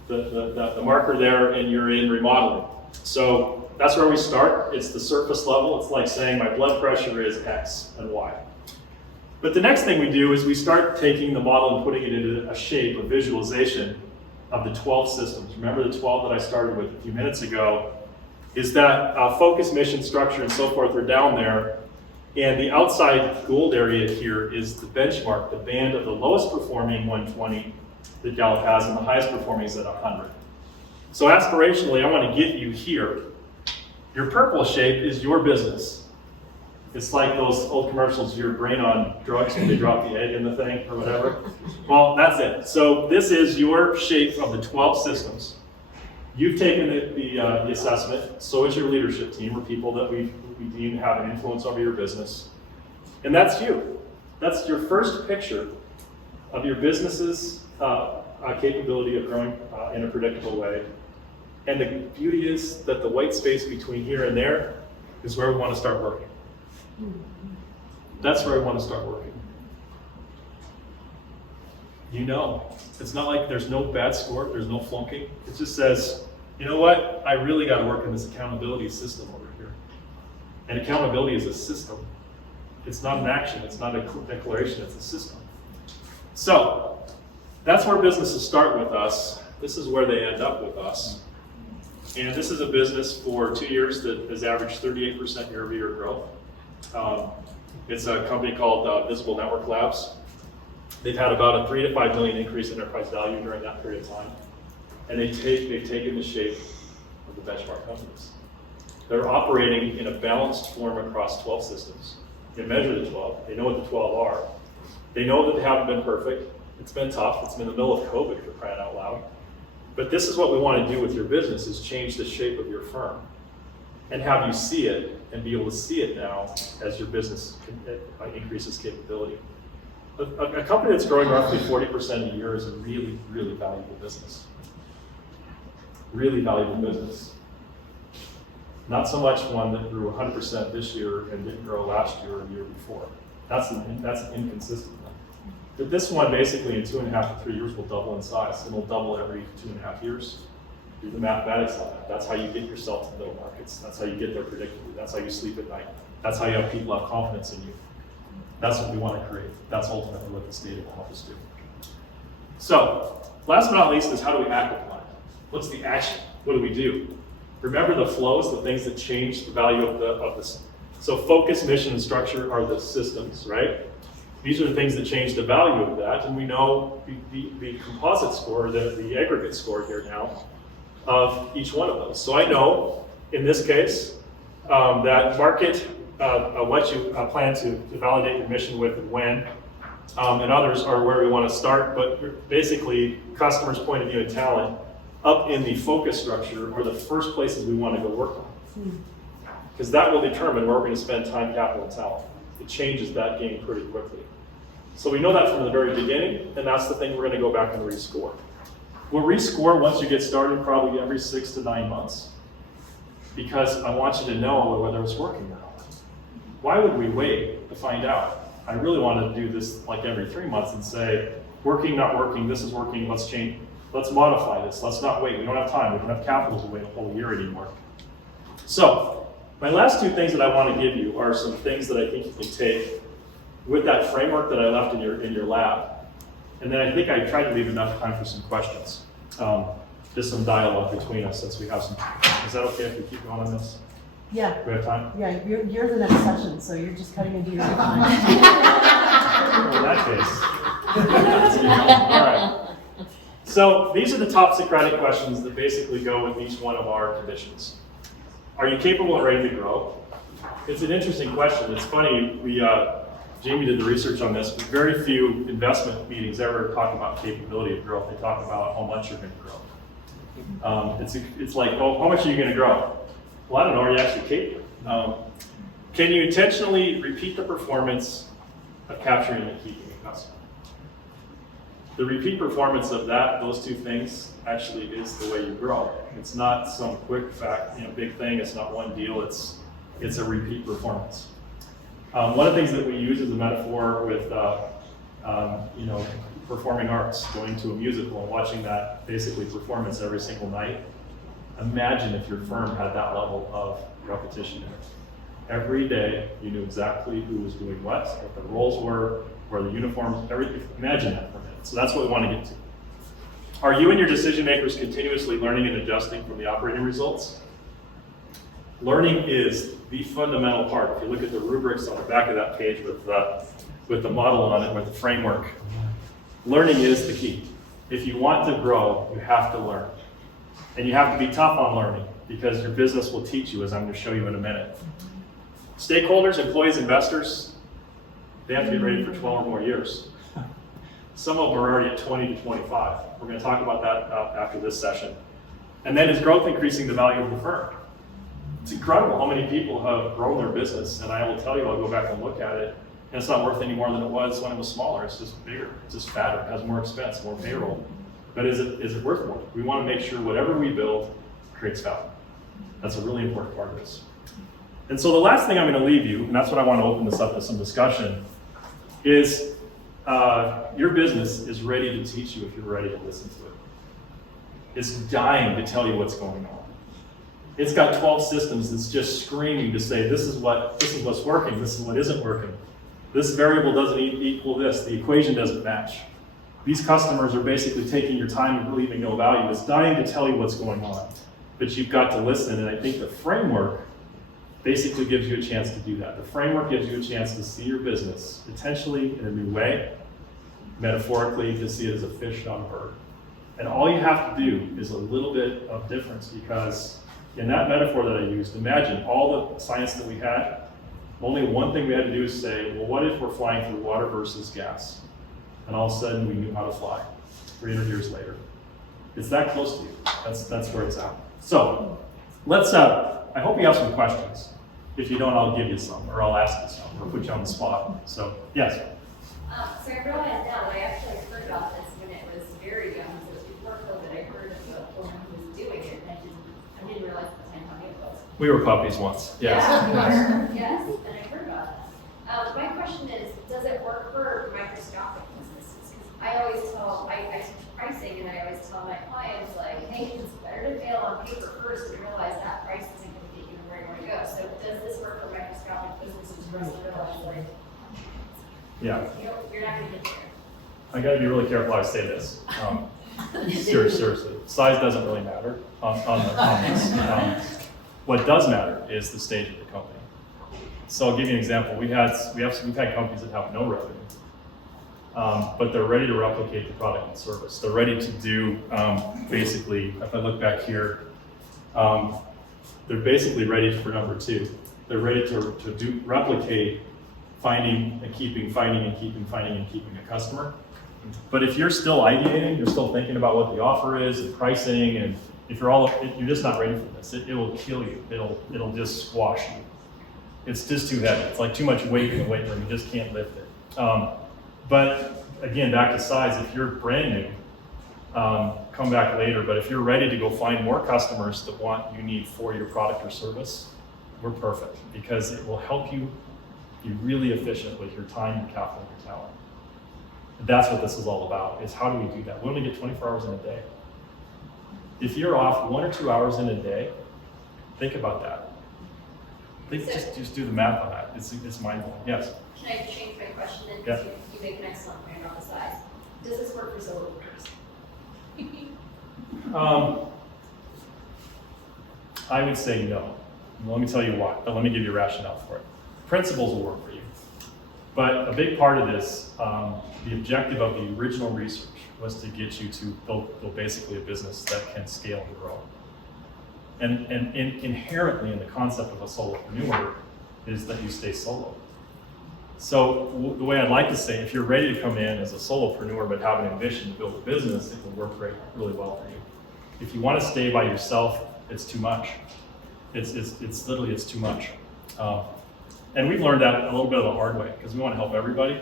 the marker there, and you're in remodeling. So that's where we start. It's the surface level. It's like saying my blood pressure is X and Y. But the next thing we do is we start taking the model and putting it into a shape, a visualization of the 12 systems. Remember the 12 that I started with a few minutes ago? Is that focus, mission, structure, and so forth are down there. And the outside gold area here is the benchmark, the band of the lowest performing 120 that Gallup has, and the highest performing is at 100. So aspirationally, I want to get you here. Your purple shape is your business. It's like those old commercials, your brain on drugs when they drop the egg in the thing or whatever. Well, that's it. So this is your shape of the 12 systems. You've taken the assessment, so is your leadership team, or people that we deem to have an influence over your business. And that's you. That's your first picture of your business's capability of growing in a predictable way. And the beauty is that the white space between here and there is where we want to start working. That's where we want to start working. You know, it's not like there's no bad score, there's no flunking. It just says, you know what? I really got to work in this accountability system over here. And accountability is a system. It's not an action, it's not a declaration, it's a system. So, that's where businesses start with us. This is where they end up with us. And this is a business for 2 years that has averaged 38% year-over-year growth. It's a company called Visible Network Labs. They've had about a 3 to 5 million increase in enterprise value during that period of time. And they've taken the shape of the benchmark companies. They're operating in a balanced form across 12 systems. They measure the 12. They know what the 12 are. They know that they haven't been perfect. It's been tough. It's been the middle of COVID, for crying out loud. But this is what we want to do with your business, is change the shape of your firm and have you see it and be able to see it now as your business increases capability. A company that's growing roughly 40% a year is a really, really valuable business. Really valuable business. Not so much one that grew 100% this year and didn't grow last year or the year before. That's an inconsistent one. But this one basically in 2.5 to 3 years will double in size, and will double every 2.5 years. Do the mathematics on that. That's how you get yourself to middle markets. That's how you get there predictably. That's how you sleep at night. That's how you have people have confidence in you. That's what we want to create. That's ultimately what this data will help us do. So, last but not least is how do we act upon it? What's the action? What do we do? Remember the flows, the things that change the value of this. So focus, mission, and structure are the systems, right? These are the things that change the value of that, and we know the composite score, the aggregate score here now, of each one of those. So I know, in this case, that market, what you plan to validate your mission with and when, and others are where we want to start, but basically, customers' point of view and talent up in the focus structure are the first places we want to go work on. Because that will determine where we're going to spend time, capital, and talent. It changes that game pretty quickly. So we know that from the very beginning, and that's the thing we're going to go back and rescore. We'll rescore once you get started, probably every 6 to 9 months, because I want you to know whether it's working or not. Why would we wait to find out? I really want to do this like every 3 months and say, working, not working, this is working, let's change, let's modify this, let's not wait, we don't have time, we don't have capital to wait a whole year anymore. So, my last 2 things that I want to give you are some things that I think you can take with that framework that I left in your lab. And then I think I tried to leave enough time for some questions. Just some dialogue between us since we have some. Is that okay if we keep going on this? Yeah. Do we have time? Yeah, you're the next session, so you're just cutting into your time. Well, in that case. All right. So these are the top Socratic questions that basically go with each one of our conditions. Are you capable and ready to grow? It's an interesting question. It's funny, Jamie did the research on this, but very few investment meetings ever talk about capability of growth. They talk about how much you're going to grow. It's like, well, how much are you going to grow? Well, I don't know, are you actually capable? Can you intentionally repeat the performance of capturing and keeping a customer? The repeat performance of those 2 things actually is the way you grow. It's not some quick big thing. It's not one deal. It's a repeat performance. One of the things that we use as a metaphor with performing arts, going to a musical and watching that basically performance every single night. Imagine if your firm had that level of repetition in it. Every day you knew exactly who was doing what the roles were, where the uniforms, everything. Imagine that for a minute. So that's what we want to get to. Are you and your decision makers continuously learning and adjusting from the operating results? Learning is the fundamental part. If you look at the rubrics on the back of that page with the model on it, with the framework, learning is the key. If you want to grow, you have to learn. And you have to be tough on learning because your business will teach you, as I'm going to show you in a minute. Stakeholders, employees, investors, they have to get ready for 12 or more years. Some of them are already at 20 to 25. We're going to talk about that after this session. And then is growth increasing the value of the firm? It's incredible how many people have grown their business, and I will tell you, I'll go back and look at it, and it's not worth any more than it was when it was smaller. It's just bigger, it's just fatter, it has more expense, more payroll. But is it worth more? We want to make sure whatever we build creates value. That's a really important part of this. And so the last thing I'm going to leave you, and that's what I want to open this up to some discussion, is your business is ready to teach you if you're ready to listen to it. It's dying to tell you what's going on. It's got 12 systems that's just screaming to say, this is what's working, this is what isn't working. This variable doesn't equal this, the equation doesn't match. These customers are basically taking your time and believing no value. It's dying to tell you what's going on, but you've got to listen. And I think the framework basically gives you a chance to do that. The framework gives you a chance to see your business potentially in a new way. Metaphorically, to see it as a fish, not a bird. And all you have to do is a little bit of difference, because in that metaphor that I used, imagine all the science that we had, only one thing we had to do is say, well, what if we're flying through water versus gas? And all of a sudden we knew how to fly 300 years later. It's that close to you. That's where it's at. So let's, I hope you have some questions. If you don't, I'll give you some, or I'll ask you some, or put you on the spot. So, yes. So I realized now that I actually heard about this when it was very young, so it was before COVID. I heard of the woman who was doing it, and I didn't realize at the time how new it was. We were puppies once. Yes. Yeah, yes, and I heard about that. My question is, does it work for microscopic businesses? Because I always tell, I teach pricing, and I always tell my clients, like, hey, it's better to fail on paper first and realize that price isn't going to get you where you want to go. So does this work for microscopic businesses for us to realize, like, Yeah. you're not going to get there? I got to be really careful how I say this. Seriously, size doesn't really matter on this. What does matter is the stage of the company. So I'll give you an example. We've had companies that have no revenue, but they're ready to replicate the product and service. They're ready to do basically. If I look back here, they're basically ready for number 2. They're ready to replicate finding and keeping a customer. But if you're still ideating, you're still thinking about what the offer is and pricing, and if you're just not ready for this, it will kill you. It'll just squash you. It's just too heavy. It's like too much weight in the weight room. You just can't lift it. But again, back to size. If you're brand new, come back later. But if you're ready to go find more customers that want you need for your product or service, we're perfect, because it will help you be really efficient with your time, your capital, and your talent. And that's what this is all about, is how do we do that? We only get 24 hours in a day. If you're off 1 or 2 hours in a day, think about that. Just do the math on that. It's mind-blowing. Yes? Can I change my question then? Yeah. Because you make an excellent point about the size. Does this work for solo workers? I would say no. Let me tell you why, but let me give you a rationale for it. Principles will work for you. But a big part of this, the objective of the original research was to get you to build basically a business that can scale and grow. And inherently in the concept of a solopreneur is that you stay solo. So the way I'd like to say, if you're ready to come in as a solopreneur but have an ambition to build a business, it will work really well for you. If you want to stay by yourself, it's too much. It's literally too much. And we've learned that a little bit of the hard way, because we want to help everybody.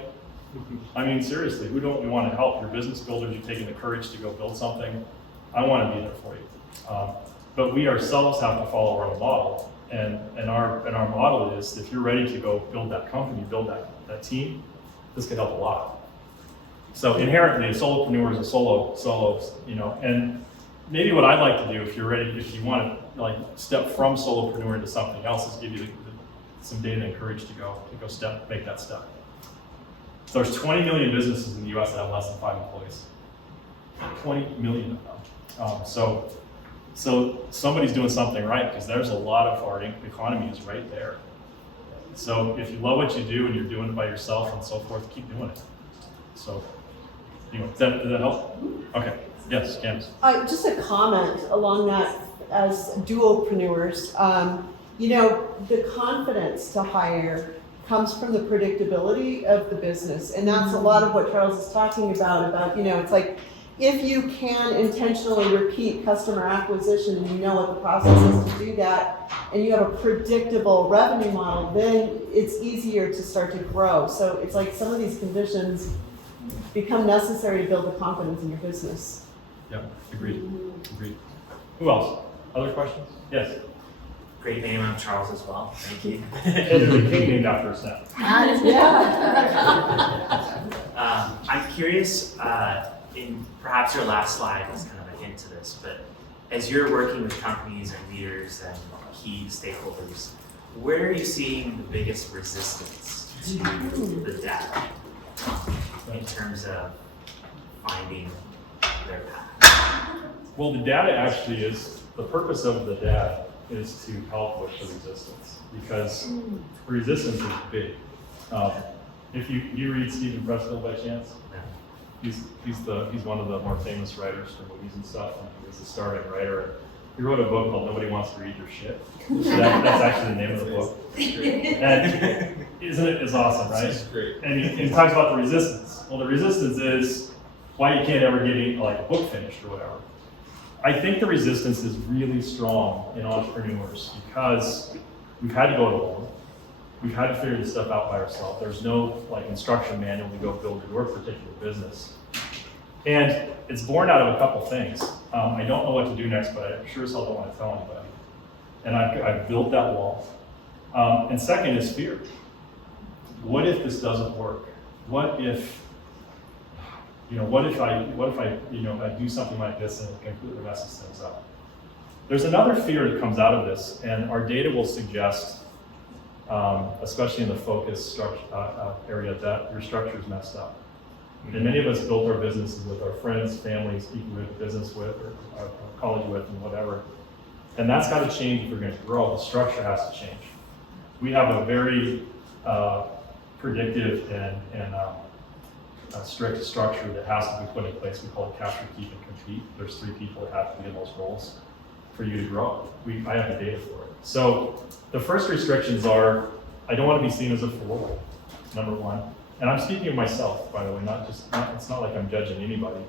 I mean, seriously, who don't we want to help? Your business builders, you've taken the courage to go build something. I want to be there for you. But we ourselves have to follow our own model. And our model is, if you're ready to go build that company, build that team, this could help a lot. So inherently, a solopreneur is a solo, and maybe what I'd like to do, if you're ready, if you want to like step from solopreneur into something else, is give you some data and courage to go make that step. So there's 20 million businesses in the US that have less than 5 employees. 20 million of them. So somebody's doing something right, because there's a lot of our economy is right there. So if you love what you do and you're doing it by yourself and so forth, keep doing it. So, does that help? Okay. Yes, Candace. Just a comment along that, as duopreneurs, the confidence to hire comes from the predictability of the business. And that's a lot of what Charles is talking about, it's like, if you can intentionally repeat customer acquisition and you know what the process is to do that, and you have a predictable revenue model, then it's easier to start to grow. So it's like some of these conditions become necessary to build the confidence in your business. Yeah, agreed. Who else? Other questions? Yes. Great name, I'm Charles as well. Thank you. And there's a king named after us now. I'm curious, in perhaps your last slide was kind of a hint to this, but as you're working with companies and leaders and key stakeholders, where are you seeing the biggest resistance to the data in terms of finding their path? Well, the data actually is, the purpose of the data is to help with the resistance, because resistance is big. If you read Stephen Pressfield by chance, he's one of the more famous writers for movies and stuff, and he was a starving writer. He wrote a book called Nobody Wants to Read Your Shit. So that's actually the name of the book. And isn't it? It's awesome, right? It's great. And he talks about the resistance. Well, the resistance is why you can't ever get like a book finished or whatever. I think the resistance is really strong in entrepreneurs because we've had to go it alone. We've had to figure this stuff out by ourselves. There's no like instruction manual to go build your particular business. And it's born out of a couple things. I don't know what to do next, but I sure as hell don't want to tell anybody. And I've built that wall. And second is fear. What if this doesn't work? What if I do something like this and it completely messes things up? There's another fear that comes out of this, and our data will suggest, especially in the focus area, that your structure is messed up. And many of us built our businesses with our friends, families, people we have business with, or college with, and whatever. And that's got to change if we're going to grow. The structure has to change. We have a very predictive and strict structure that has to be put in place. We call it capture, keep, and compete. There's 3 people that have to be in those roles for you to grow. I have the data for it. So the first restrictions are, I don't want to be seen as a fool, number one. And I'm speaking of myself, by the way, it's not like I'm judging anybody.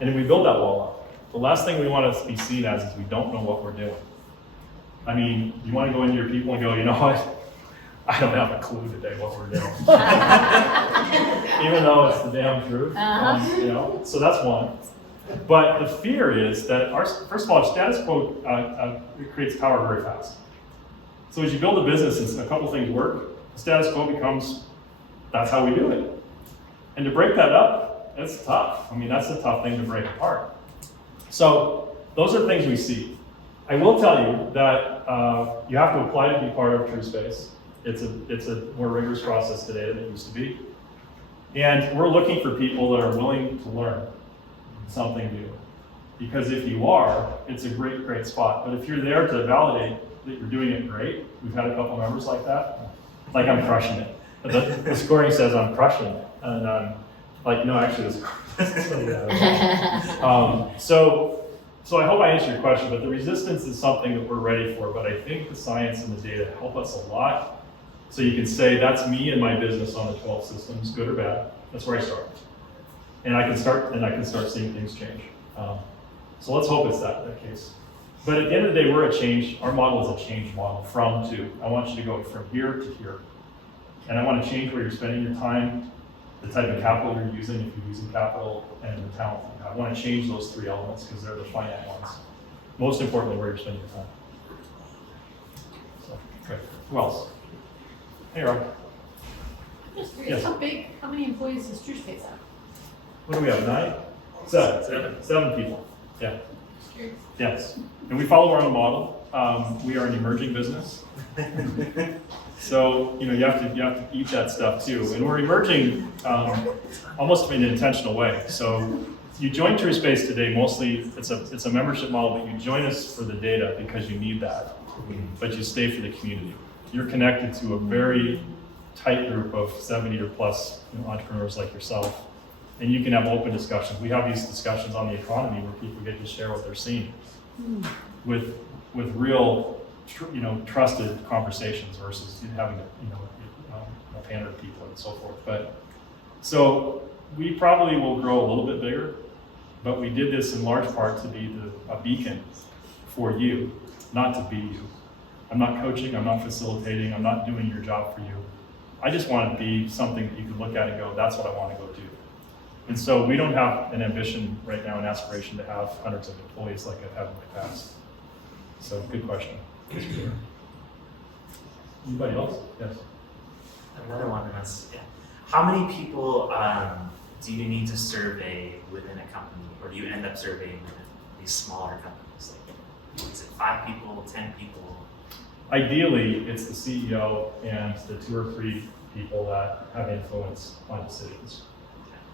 And if we build that wall up, the last thing we want to be seen as is we don't know what we're doing. I mean, you want to go into your people and go, you know what? I don't have a clue today what we're doing. Even though it's the damn truth, so that's one. But the fear is that first of all, status quo it creates power very fast. So as you build a business and a couple things work, the status quo becomes, that's how we do it. And to break that up, that's tough. I mean, that's a tough thing to break apart. So those are things we see. I will tell you that you have to apply to be part of TrueSpace. It's a more rigorous process today than it used to be. And we're looking for people that are willing to learn something new. Because if you are, it's a great, great spot. But if you're there to validate that you're doing it great, we've had a couple members like that, like I'm crushing it. The scoring says I'm crushing it. And I'm like, no, actually, So I hope I answered your question, but the resistance is something that we're ready for, but I think the science and the data help us a lot. So you can say, that's me and my business on the 12 systems, good or bad. That's where I start. And I can start seeing things change. So let's hope it's that case. But at the end of the day, our model is a change model from to. I want you to go from here to here. And I want to change where you're spending your time, the type of capital you're using, if you're using capital, and the talent you have. I want to change those 3 elements because they're the finite ones. Most importantly, where you're spending your time. So, okay. Who else? Hey, Rob. Just curious, Yes. how many employees does TrueSpace have? What do we have, 9? 7 people. Yeah. Just curious. Yes. And we follow our own model. We are an emerging business. So, you have to eat that stuff too. And we're emerging almost in an intentional way. So you join TrueSpace today, mostly it's a membership model, but you join us for the data because you need that. But you stay for the community. You're connected to a very tight group of 70 or plus entrepreneurs like yourself. And you can have open discussions. We have these discussions on the economy where people get to share what they're seeing with real, trusted conversations versus having a panel of people and so forth. But so we probably will grow a little bit bigger, but we did this in large part to be a beacon for you, not to be you. I'm not coaching, I'm not facilitating, I'm not doing your job for you. I just want to be something that you can look at and go, that's what I want to go do. And so we don't have an ambition right now, an aspiration to have hundreds of employees like I've had in my past. So good question. Anybody else? Yes. Another one is, how many people do you need to survey within a company, or do you end up surveying these smaller companies? Like, is it 5 people, 10 people? Ideally, it's the CEO and the 2 or 3 people that have influence on decisions.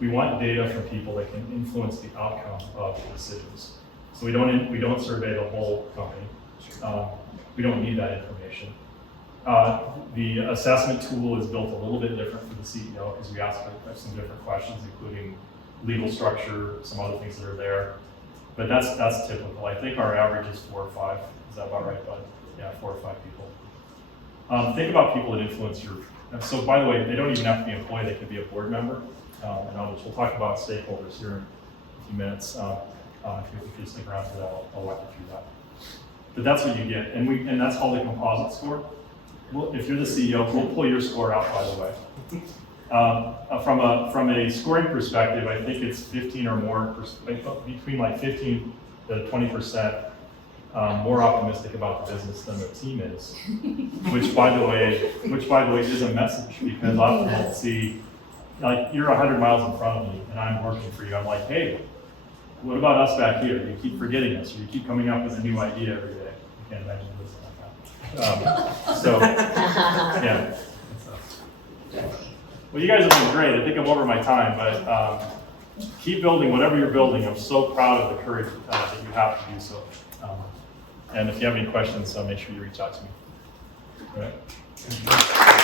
we want data from people that can influence the outcome of decisions. So we don't survey the whole company. We don't need that information. The assessment tool is built a little bit different for the CEO because we ask some different questions, including legal structure, some other things that are there. But that's typical. I think our average is 4 or 5. Is that about right, bud? Yeah, 4 or 5 people. Think about people that influence your. So by the way, they don't even have to be an employee. They could be a board member and others. We'll talk about stakeholders here in a few minutes. If you stick around for that, I'll walk you through that. But that's what you get, and that's called a composite score. Well, if you're the CEO, we'll pull your score out, by the way. From a scoring perspective, I think it's 15 or more, between like 15 to 20% more optimistic about the business than the team is. Which, by the way, is a message because often we'll see, like you're 100 miles in front of me, and I'm working for you. I'm like, hey, what about us back here? You keep forgetting us, or you keep coming up with a new idea every day. You can't imagine this like that. Yeah. Well, you guys have been great. I think I'm over my time, but keep building whatever you're building. I'm so proud of the courage that you have to do so. And if you have any questions, make sure you reach out to me. All right.